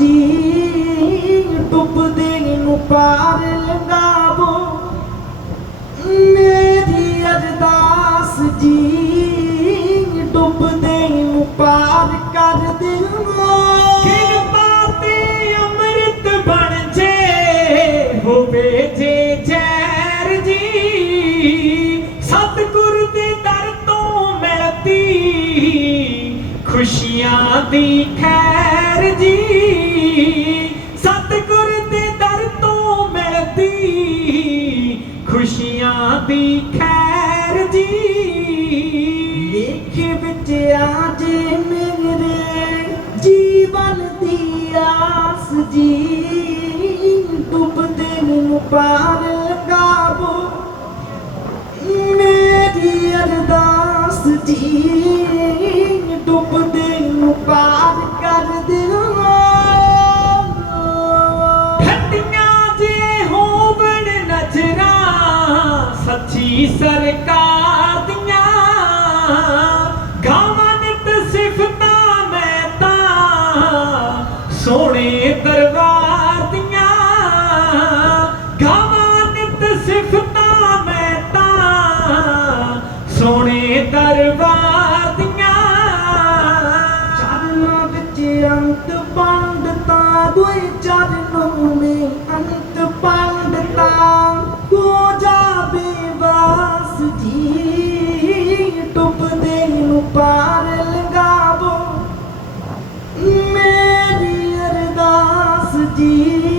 দিন ডুব দিন পার লঙ্গাব মেরি ਅਰਦਾਸ ਜੀ ਡੁੱਬ ਦਿਨ ਪਾਰ ਕਰ ਦਿਓ ਕਿਰਪਾ ਤੇ ਅੰਮ੍ਰਿਤ ਬਣ ਜੇ, ਹੋਵੇ ਜੇ ਜੈਰ ਜੀ। ਸਤਿਗੁਰ ਦੇ ਖੁਸ਼ੀਆਂ ਦੀ ਖੈਰ ਜੀ। ਸਤਿਗੁਰ ਦੇ ਦਰ ਤੋਂ ਮਿਲਦੀ ਖੁਸ਼ੀਆਂ ਦੀ ਖੈਰ ਜੀ। ਲੇਖੇ ਵਿੱਚ ਆ ਜੇ ਮੇਰੇ ਜੀਵਨ ਦੀ ਆਸ ਜੀ। ਡੁੱਬਦੇ ਨੂੰ ਪਾਰ ਲਗਾਵੋ ਮੇਰੀ ਅਰਦਾਸ ਜੀ। ਡੁੱਬਦੇ ਨੂੰ ਪਾਰ ਕਰ ਦਿਓ ਠੰਡੀਆਂ ਜੇ ਹੋਵਣ ਨਜ਼ਰਾਂ, ਸੱਚੀ ਸਰਕਾਰ ਦੀਆਂ। ਗਾਵਾਂ ਨਿਤ ਸਿਫਤਾਂ ਮੈਂ ਤਾਂ ਸੋਹਣੇ ਦਰਬਾਰ ਅੰਤ ਪੰਡਤਾ ਦੁਇ ਚਰਨੋਂ ਮੇ ਅੰਤ ਪੰਡਤਾ ਕੋ ਜਾਵੇ ਵਾਸ ਜੀ। ਟੁੱਪਦੇ ਨੂੰ ਪਾਰ ਲੰਗਾਵੋ ਮੇਰੀ ਅਰਦਾਸ ਜੀ।